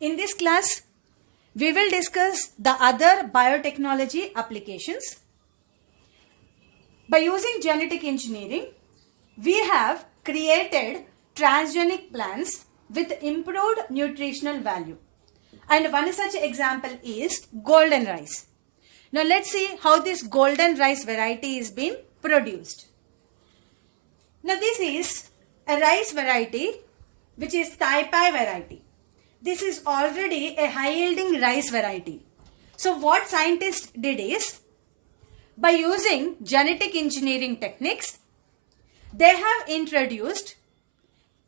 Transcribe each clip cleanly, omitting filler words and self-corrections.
In this class, we will discuss the other biotechnology applications. By using genetic engineering, we have created transgenic plants with improved nutritional value. And one such example is golden rice. Now let's see how this golden rice variety is being produced. Now this is a rice variety which is Taipai variety. This is already a high yielding rice variety. So what scientists did is, by using genetic engineering techniques, they have introduced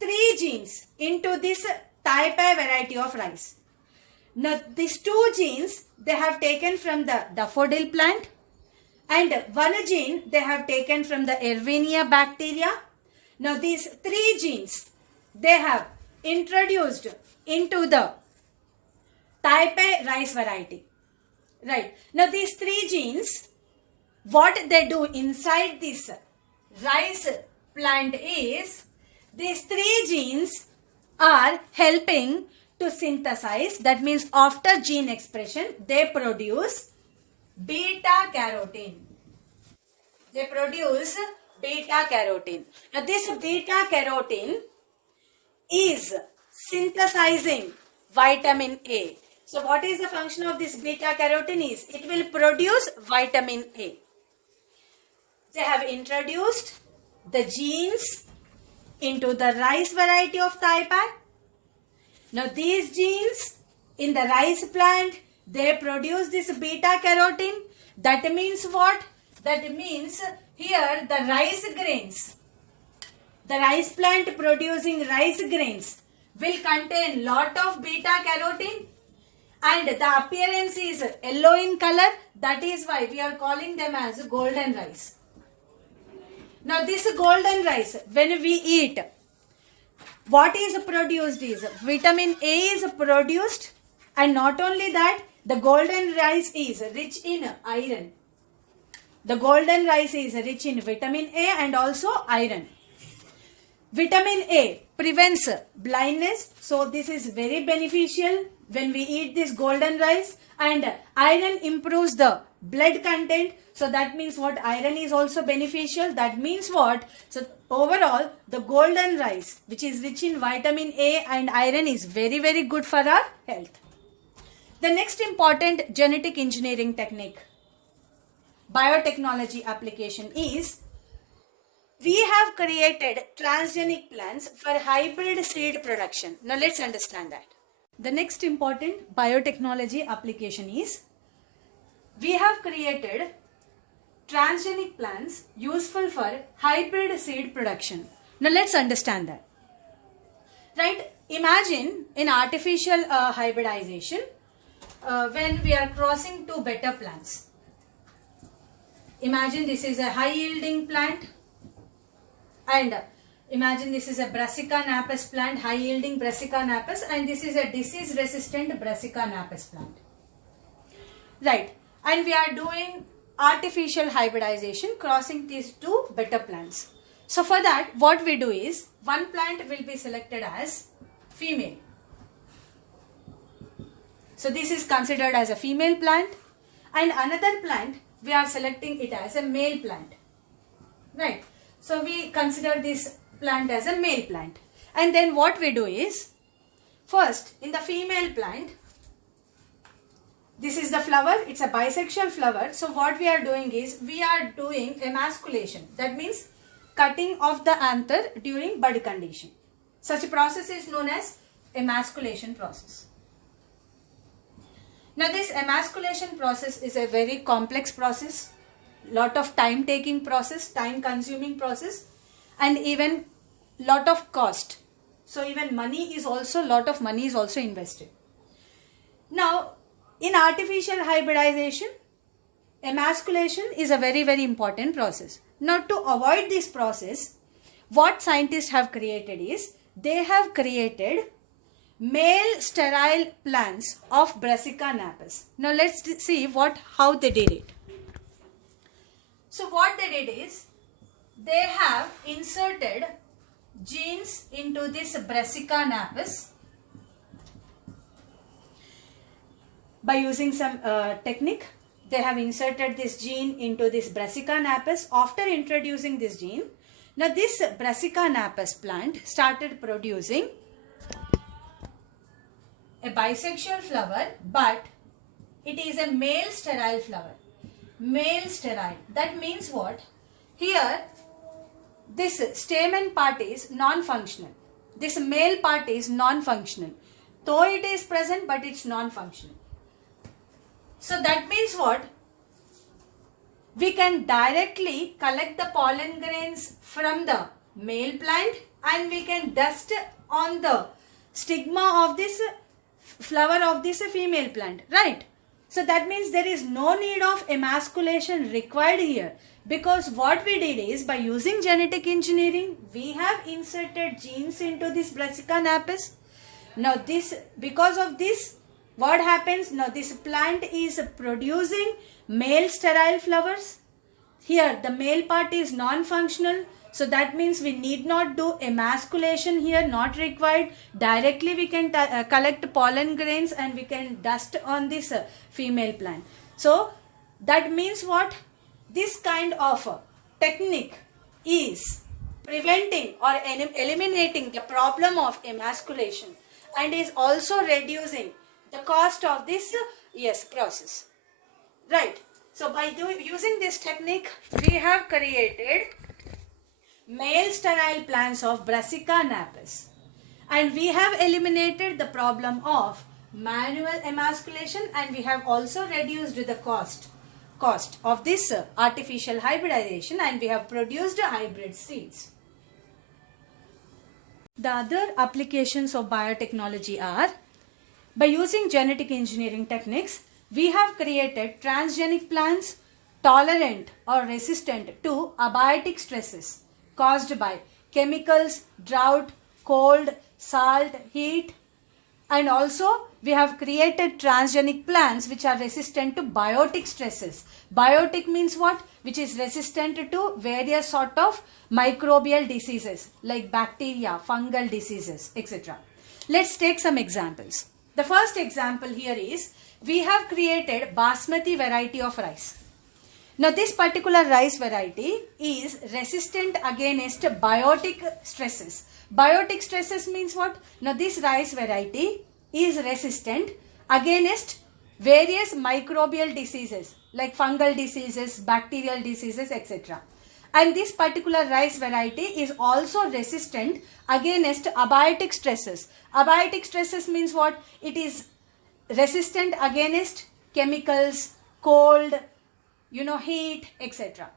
3 genes into this Taipai variety of rice. Now these 2 genes they have taken from the daffodil plant, and 1 gene they have taken from the Erwinia bacteria. Now these 3 genes they have introduced into the Taipai rice variety. Right. Now these 3 genes, what they do inside this rice plant is, these 3 genes are helping to synthesize, that means after gene expression they produce beta carotene. They produce beta carotene. Now this beta carotene is synthesizing vitamin A. So what is the function of this beta carotene is, it will produce vitamin A. They have introduced the genes into the rice variety of Taipai. Now these genes in the rice plant, they produce this beta carotene. That means what? That means here the rice grains, the rice plant producing rice grains will contain lot of beta carotene, and the appearance is yellow in color. That is why we are calling them as golden rice. Now this golden rice, when we eat, what is produced is vitamin A is produced, and not only that, the golden rice is rich in iron. The golden rice is rich in vitamin A and also iron. Vitamin A prevents blindness, so this is very beneficial when we eat this golden rice. And iron improves the blood content, so that means what, iron is also beneficial. That means what, so overall the golden rice which is rich in vitamin A and iron is very good for our health. The next important genetic engineering technique, biotechnology application is, we have created transgenic plants for hybrid seed production. Now let's understand that. The next important biotechnology application is, we have created transgenic plants useful for hybrid seed production. Now let's understand that. Right? Imagine in artificial hybridization, when we are crossing 2 better plants. Imagine this is a high yielding plant, and imagine this is a Brassica napus plant, high yielding Brassica napus, and this is a disease resistant Brassica napus plant. Right. And we are doing artificial hybridization, crossing these 2 better plants. So for that, what we do is, one plant will be selected as female. So this is considered as a female plant, and another plant we are selecting it as a male plant. Right. So we consider this plant as a male plant. And then what we do is, first in the female plant, this is the flower, it's a bisexual flower. So what we are doing is, we are doing emasculation. That means cutting of the anther during bud condition. Such a process is known as emasculation process. Now this emasculation process is a very complex process, lot of time taking process, time consuming process, and even lot of cost. So even money is also, lot of money is also invested. Now in artificial hybridization, emasculation is a very important process. Now to avoid this process, what scientists have created is, they have created male sterile plants of Brassica napus. Now let's see how they did it. So what they did is, they have inserted genes into this Brassica napus, by using some technique. They have inserted this gene into this Brassica napus. After introducing this gene, now this Brassica napus plant started producing a bisexual flower, but it is a male sterile flower. Male sterile. That means what? Here, this stamen part is non-functional. This male part is non-functional. Though it is present, but it's non-functional. So that means what? We can directly collect the pollen grains from the male plant and we can dust on the stigma of this flower of this female plant, right? So that means there is no need of emasculation required here, because what we did is, by using genetic engineering, we have inserted genes into this Brassica napus. Now this, because of this, what happens? Now this plant is producing male sterile flowers. Here the male part is non-functional. So that means we need not do emasculation here, not required. Directly we can collect pollen grains and we can dust on this female plant. So that means what? This kind of technique is preventing or eliminating the problem of emasculation and is also reducing the cost of this process. Right. So by using this technique, we have created male sterile plants of Brassica napus, and we have eliminated the problem of manual emasculation, and we have also reduced the cost of this artificial hybridization, and we have produced hybrid seeds. The other applications of biotechnology are, by using genetic engineering techniques, we have created transgenic plants tolerant or resistant to abiotic stresses caused by chemicals, drought, cold, salt, heat, and also we have created transgenic plants which are resistant to biotic stresses. Biotic means what? Which is resistant to various sort of microbial diseases like bacteria, fungal diseases, etc. Let's take some examples. The first example here is, we have created basmati variety of rice. Now this particular rice variety is resistant against biotic stresses. Biotic stresses means what? Now this rice variety is resistant against various microbial diseases like fungal diseases, bacterial diseases, etc. And this particular rice variety is also resistant against abiotic stresses. Abiotic stresses means what? It is resistant against chemicals, cold, heat, etc.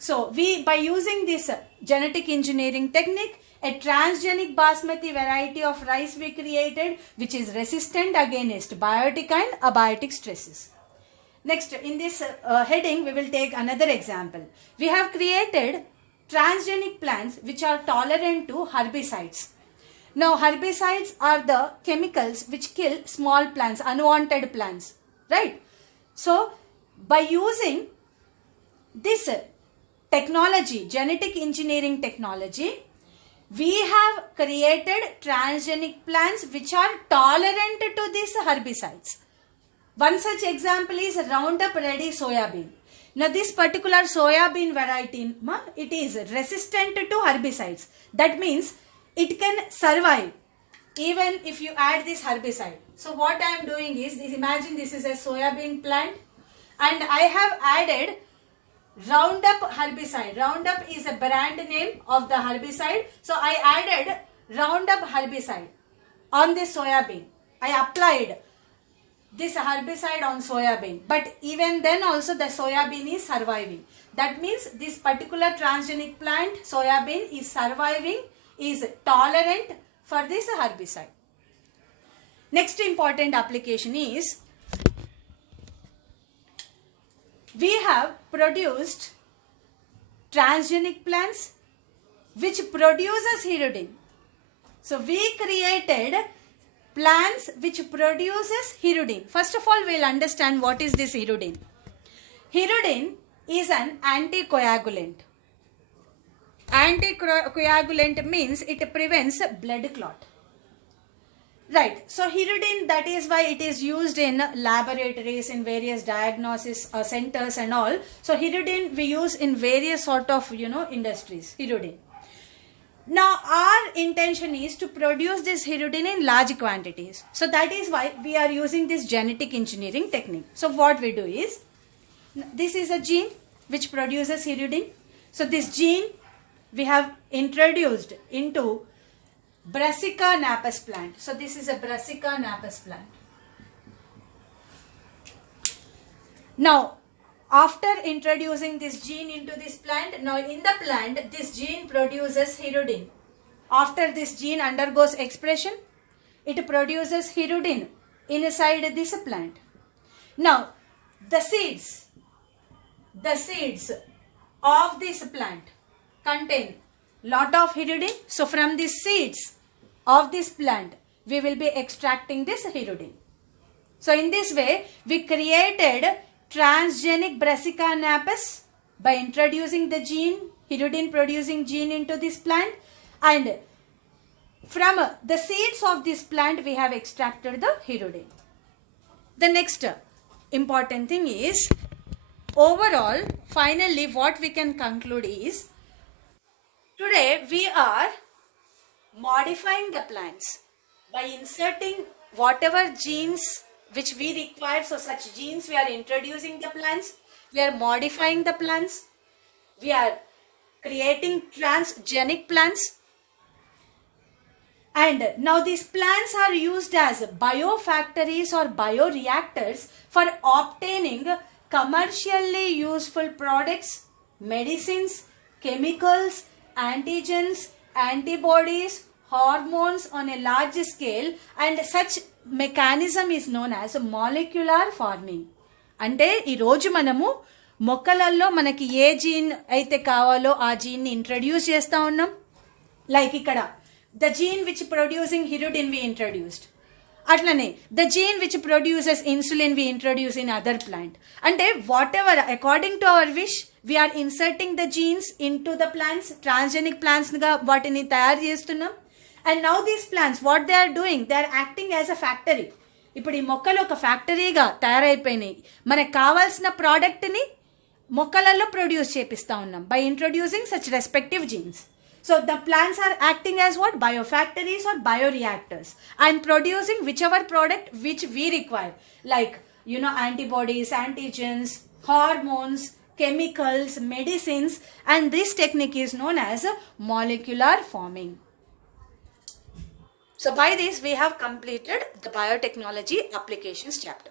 So by using this genetic engineering technique, a transgenic basmati variety of rice we created which is resistant against biotic and abiotic stresses. Next, in this heading, we will take another example. We have created transgenic plants which are tolerant to herbicides. Now, herbicides are the chemicals which kill small plants, unwanted plants, right? So, by using this technology, genetic engineering technology, we have created transgenic plants which are tolerant to these herbicides. One such example is Roundup Ready soybean. Now this particular soybean variety, it is resistant to herbicides. That means it can survive even if you add this herbicide. So what I am doing is, imagine this is a soybean plant and I have added Roundup herbicide. Roundup is a brand name of the herbicide. So I added Roundup herbicide on this soybean. I applied this herbicide on soybean, but even then also the soybean is surviving. That means this particular transgenic plant, soybean, is surviving, is tolerant for this herbicide. Next important application is, we have produced transgenic plants which produces hirudin. So we created plants which produces hirudin. First of all, we will understand what is this hirudin. Hirudin is an anticoagulant. Anticoagulant means it prevents blood clot. Right. So hirudin, that is why it is used in laboratories, in various diagnosis centers and all. So hirudin we use in various sort of, industries, hirudin. Now our intention is to produce this hirudin in large quantities. So that is why we are using this genetic engineering technique. So what we do is, this is a gene which produces hirudin. So this gene we have introduced into Brassica napus plant. So this is a Brassica napus plant. Now, after introducing this gene into this plant, now in the plant, this gene produces hirudin. After this gene undergoes expression, it produces hirudin inside this plant. Now, the seeds of this plant contain lot of hirudin. So from the seeds of this plant, we will be extracting this hirudin. So in this way, we created transgenic Brassica napus by introducing the gene, hirudin producing gene into this plant, and from the seeds of this plant, we have extracted the hirudin. The next important thing is, overall, finally what we can conclude is, today we are modifying the plants by inserting whatever genes which we require. So such genes we are introducing the plants, we are modifying the plants, we are creating transgenic plants, and now these plants are used as biofactories or bioreactors for obtaining commercially useful products, medicines, chemicals, antigens, antibodies, hormones on a large scale, and such mechanism is known as molecular farming. అంటే ఈరోజు మనము మొక్కలలో మనకి ఏ gene అయితే కావాలో ఆ జీన్ని introduce చేస్తూ ఉన్నాం. లైక్ ఇక్కడ the gene which producing hirudin we introduced, అట్లనే the gene which produces insulin we introduce in other plant. అంటే whatever according to our wish we are inserting the genes into the plants, transgenic plants గా వాటిని తయారు చేస్తున్నాం. And now these plants, what they are doing, they are acting as a factory. ఇప్పుడు ఈ మొక్కలు ఒక ఫ్యాక్టరీగా తయారైపోయినాయి. మనకు కావాల్సిన ప్రోడక్ట్ని మొక్కలలో ప్రొడ్యూస్ చేపిస్తూ ఉన్నాం by introducing such respective genes. So the plants are acting as what? Biofactories or bioreactors, and producing whichever product which we require, like antibodies, antigens, hormones, chemicals, medicines, and this technique is known as molecular farming. So by this we have completed the biotechnology applications chapter.